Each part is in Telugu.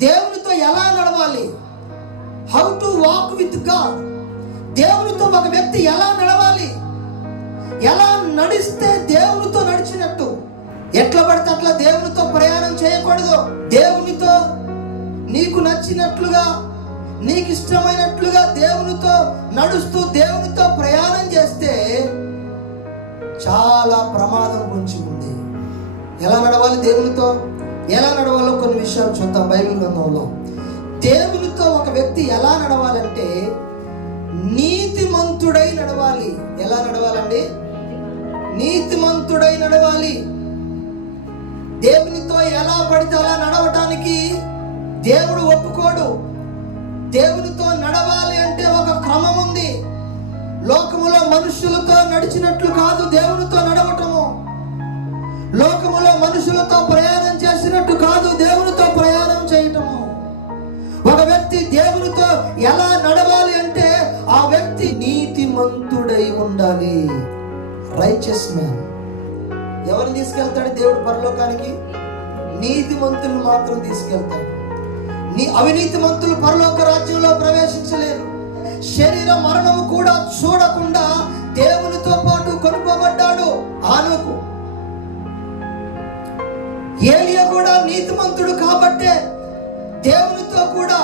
దేవునితో ఎలా నడవాలి? How to walk with God దేవునితో ఒక వ్యక్తి ఎలా నడవాలి? ఎలా నడిస్తే దేవునితో నడిచినట్టు? ఎట్లా పడితే అట్లా దేవునితో ప్రయాణం చేయకూడదు. దేవునితో నీకు నచ్చినట్లుగా నీకు ఇష్టమైనట్లుగా దేవునితో నడుస్తూ దేవునితో ప్రయాణం చేస్తే చాలా ప్రమాదం గురించి ఉంది. ఎలా నడవాలి దేవునితో? ఎలా నడవాలో కొన్ని విషయాలు చూద్దాం బైబిల్ గ్రంథంలో. దేవునితో ఒక వ్యక్తి ఎలా నడవాలంటే నీతిమంతుడై నడవాలి. ఎలా నడవాలండి? నీతిమంతుడై నడవాలి. దేవునితో ఎలా పడితే అలా నడవటానికి దేవుడు ఒప్పుకోడు. దేవునితో నడవాలి అంటే ఒక క్రమం ఉంది. లోకములో మనుషులతో నడిచినట్లు కాదు దేవునితో నడవటము. లోకములో మనుషులతో ప్రయాణం చేసినట్టు కాదు దేవునితో ప్రయాణం చేయటము ఒక వ్యక్తి దేవునితో ఎలా నడవాలి అంటే ఆ వ్యక్తి నీతిమంతుడై ఉండాలి. రైచస్ మ్యాన్ ఎవరిని తీసుకెళ్తాడు దేవుడు పరలోకానికి? నీతిమంతులు మాత్రం తీసుకెళ్తాడు. నీ అవినీతి మంతులు పరలోక రాజ్యంలో ప్రవేశించలేరు. శరీర మరణము కూడా చూడకుండా దేవునితో పాటు కొనుక్కోబడ్డాడు. ఆలోకు. ఏలియా కూడా నీతిమంతుడు కాబట్టే దేవునితో కూడా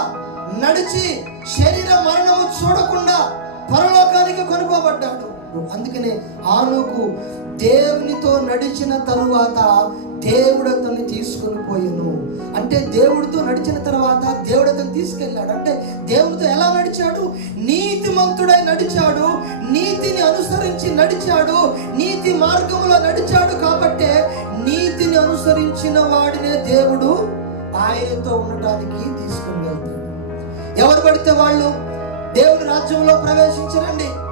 నడిచి శరీర మరణము చూడకుండా పరలోకానికి కొనుకోబడ్డాడు. అందుకనే ఆనుకు దేవునితో నడిచిన తరువాత దేవుడు అతన్ని తీసుకొని పోయాను. అంటే దేవుడితో నడిచిన తర్వాత దేవుడు అతను తీసుకెళ్ళాడు. అంటే దేవుడితో ఎలా నడిచాడు? నీతిమంతుడై నడిచాడు. నీతిని అనుసరించి నడిచాడు. నీతి మార్గంలో నడిచాడు కాబట్టే నీతిని అనుసరించిన వాడినే దేవుడు ఆయనతో ఉండటానికి తీసుకుని వెళ్తాడు. ఎవరు పడితే వాళ్ళు దేవుడి రాజ్యంలో ప్రవేశించరండి.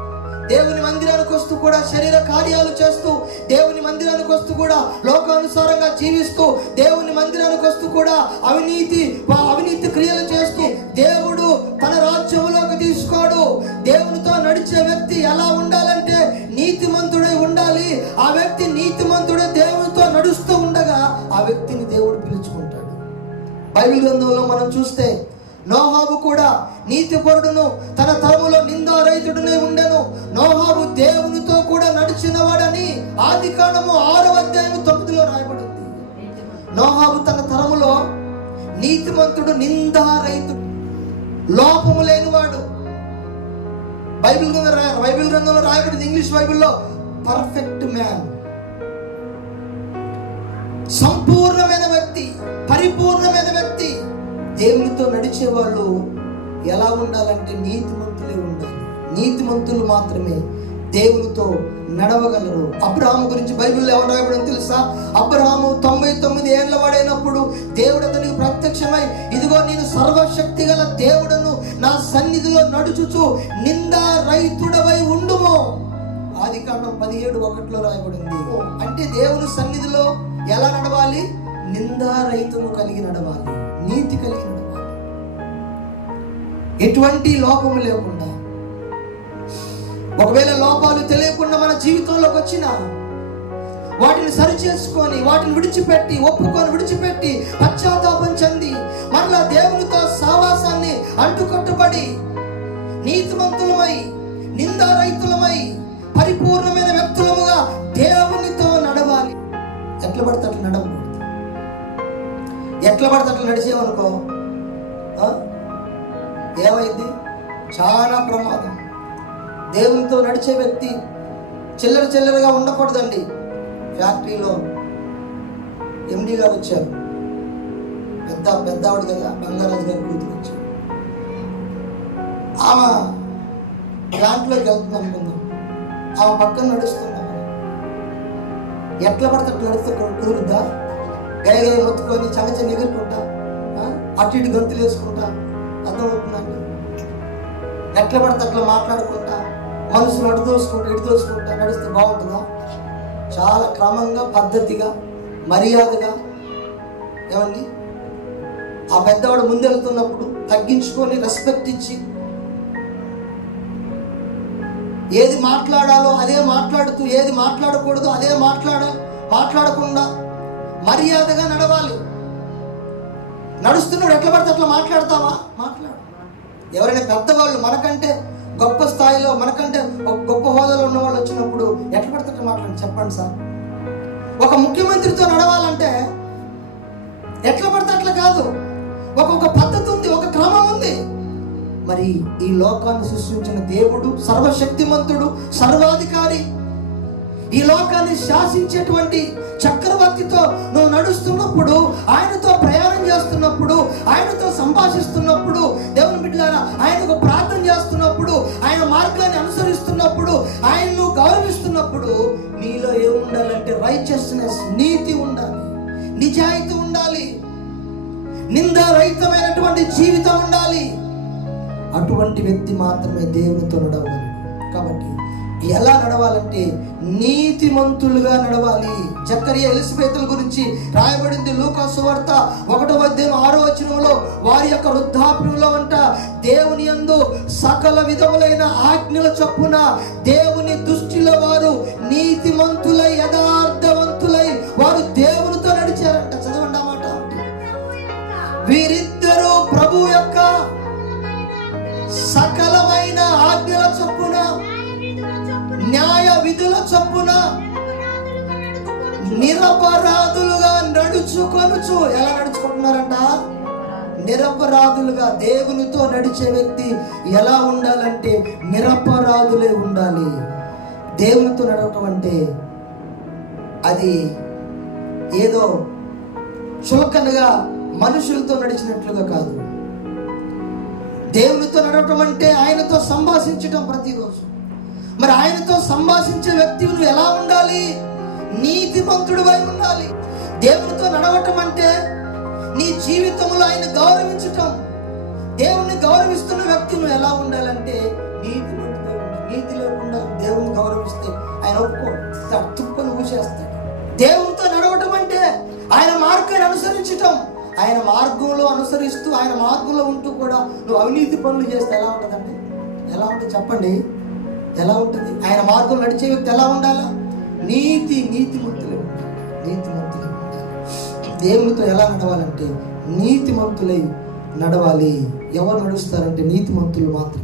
దేవుని మందిరానికి వస్తూ కూడా శరీర కార్యాలు చేస్తూ దేవుని మందిరానికి వస్తూ కూడా లోకానుసారంగా జీవిస్తూ దేవుని మందిరానికి వస్తూ కూడా అవినీతి అవినీతి క్రియలు చేస్తూ దేవుడు తన రాజ్యంలోకి తీసుకోడు దేవునితో నడిచే వ్యక్తి ఎలా ఉండాలంటే నీతిమంతుడై ఉండాలి. ఆ వ్యక్తి నీతిమంతుడే దేవునితో నడుస్తూ ఉండగా ఆ వ్యక్తిని దేవుడు పిలుచుకుంటాడు. బైబిల్ గ్రంథంలో మనం చూస్తే నోహాబు కూడా నీతిపరుడును తన తరములో నిందారహితుడునే ఉండెను. నోహాబు దేవునితో కూడా నడిచినవాడని ఆది కాలము ఆరో అధ్యాయం తొమ్మిదిలో రాయబడింది. నోహాబు తన తరములో నీతిమంతుడు నిందారహితుడు లోపము లేనివాడు. బైబిల్ బైబిల్ గ్రంథంలో రాయబడింది ఇంగ్లీష్ బైబిల్లో పర్ఫెక్ట్ మ్యాన్. సంపూర్ణమైన వ్యక్తి పరిపూర్ణమైన వ్యక్తి. దేవునితో నడిచే వాళ్ళు ఎలా ఉండాలంటే నీతిమంతులే ఉండాలి. నీతిమంతులు మాత్రమే దేవునితో నడవగలరు. అబ్రహాము గురించి బైబిల్లో ఎవరు రాయబడి తెలుసా? అబ్రహాము తొంభై తొమ్మిది ఏళ్ళ వాడైనప్పుడు దేవుడు అతనికి ప్రత్యక్షమై ఇదిగో నేను సర్వశక్తి గల దేవుడను నా సన్నిధిలో నడుచుచు నిందా రైతుడవై ఉండుము. ఆది కాండం పదిహేడు ఒకటిలో రాయబడింది. అంటే దేవుని సన్నిధిలో ఎలా నడవాలి? నిందా రైతును కలిగి నడవాలి. నీతి కలిగిన ఎటువంటి లోపము లేకుండా ఒకవేళ లోపాలు తెలియకుండా మన జీవితంలోకి వచ్చిన వాటిని సరిచేసుకొని వాటిని విడిచిపెట్టి ఒప్పుకొని విడిచిపెట్టి పశ్చాత్తాపం చెంది మరలా దేవునితో సావాసాన్ని అంటుకట్టుబడి నీతిమంతులమై నిందారైతులమై పరిపూర్ణమైన వ్యక్తులముగా దేవునితో నడవాలి. ఎట్లా పడితే అట్లా నడవాలి ఎట్లా పడితే అట్లా నడిచేవనుకో ఏమైంది? చాలా ప్రమాదం. దేవునితో నడిచే వ్యక్తి చిల్లర చిల్లరగా ఉండకూడదండి. ఫ్యాక్టరీలో ఎండి గారు వచ్చారు. పెద్ద పెద్ద ఆవిడ కదా బంగారాజు గారి కూతురు వచ్చారు. ఆమె ప్లాంట్లోకి వెళ్తుంది అనుకుందాం. ఆమె పక్కన నడుస్తున్నాం ఎట్లా పడితే అట్లా నడిస్తే కుదురుద్దా గయ మొత్తుకొని చంగచని ఎగురుకుంటా. అటు ఇటు గంతులు వేసుకుంటా. అర్థమవుతుందండి? ఎట్లా పడితే అట్లా మాట్లాడుకుంటా. మనసును అటు దోసుకుంటా ఇటు దోసుకుంటా నడిస్తే బాగుంటుందా? చాలా క్రమంగా పద్ధతిగా మర్యాదగా ఏమండి? ఆ పెద్దవాడు ముందెళ్తున్నప్పుడు తగ్గించుకొని రెస్పెక్ట్ ఇచ్చి ఏది మాట్లాడాలో అదే మాట్లాడుతూ ఏది మాట్లాడకూడదు అదే మాట్లాడ మాట్లాడకుండా మర్యాదగా నడవాలి. నడుస్తున్నాడు ఎట్లా పడితే అట్లా మాట్లాడతావా? మాట్లాడు. ఎవరైనా పెద్దవాళ్ళు మనకంటే గొప్ప స్థాయిలో మనకంటే ఒక గొప్ప హోదాలో ఉన్న వాళ్ళు వచ్చినప్పుడు ఎట్లా పడితే అట్లా మాట్లాడండి చెప్పండి సార్. ఒక ముఖ్యమంత్రితో నడవాలంటే ఎట్లా పడితే అట్లా కాదు. ఒక్కొక్క పద్ధతి ఉంది ఒక క్రమం ఉంది. మరి ఈ లోకాన్ని సృష్టించిన దేవుడు సర్వశక్తిమంతుడు సర్వాధికారి ఈ లోకాన్ని శాసించేటువంటి చక్రవర్తితో ఆయనతో ప్రయాణం చేస్తున్నప్పుడు ఆయనతో సంభాషిస్తున్నప్పుడు దేవుని బిడ్డలారా ఆయనకు ప్రార్థన చేస్తున్నప్పుడు ఆయన మార్గాన్ని అనుసరిస్తున్నప్పుడు ఆయన్ను గౌరవిస్తున్నప్పుడు నీలో ఏముండాలంటే రైచస్నెస్ నీతి ఉండాలి నిజాయితీ ఉండాలి నిందారహితమైనటువంటి జీవితం ఉండాలి. అటువంటి వ్యక్తి మాత్రమే దేవునితో నడవగలడు. కాబట్టి ఎలా నడవాలంటే నీతిమంతులుగా నడవాలి. జక్కరియ ఎలిజబెతుల గురించి రాయబడింది లూకాసు వార్త ఒకటో అధ్యాయం ఆరో వచనంలో వారి యొక్క వృద్ధాప్యంలో అంట దేవుని యందు సకల విధములైన ఆజ్ఞల చొప్పున దేవుని దృష్టిలో వారు నీతిమంతులై నిరపరాధులుగా నడుచుకొనుచు. ఎలా నడుచుకుంటున్నారంట? నిరపరాధులుగా దేవునితో నడిచే వ్యక్తి ఎలా ఉండాలంటే నిరపరాధులే ఉండాలి. దేవునితో నడవటం అంటే అది ఏదో చులకనగా మనుషులతో నడిచినట్లుగా కాదు. దేవునితో నడవటం అంటే ఆయనతో సంభాషించటం ప్రతిరోజు. మరి ఆయనతో సంభాషించే వ్యక్తి నువ్వు ఎలా ఉండాలి? నీతిమంతుడివై ఉండాలి. దేవునితో నడవటం అంటే నీ జీవితంలో ఆయన గౌరవించటం. దేవుణ్ణి గౌరవిస్తున్న వ్యక్తి నువ్వు ఎలా ఉండాలంటే నీతిమంతుడై ఉండాలి. నీతి లేకుండా దేవుని గౌరవిస్తే ఆయన ఒప్పుకో తుప్పని ఊసేస్తాడు దేవునితో నడవటం అంటే ఆయన మార్గాన్ని అనుసరించటం. ఆయన మార్గంలో అనుసరిస్తూ ఆయన మార్గంలో ఉంటూ కూడా నువ్వు అవినీతి పనులు చేస్తే ఎలా ఉంటుందండి? ఎలా ఉంటుంది చెప్పండి? ఎలా ఉంటుంది? ఆయన మార్గం నడిచే వ్యక్తి ఎలా ఉండాలా? నీతి నీతిమంతులే. నీతిమంతులే. దేవునితో ఎలా నడవాలంటే నీతిమంతులై నడవాలి. ఎవరు నడుస్తారంటే నీతిమంతులు మాత్రం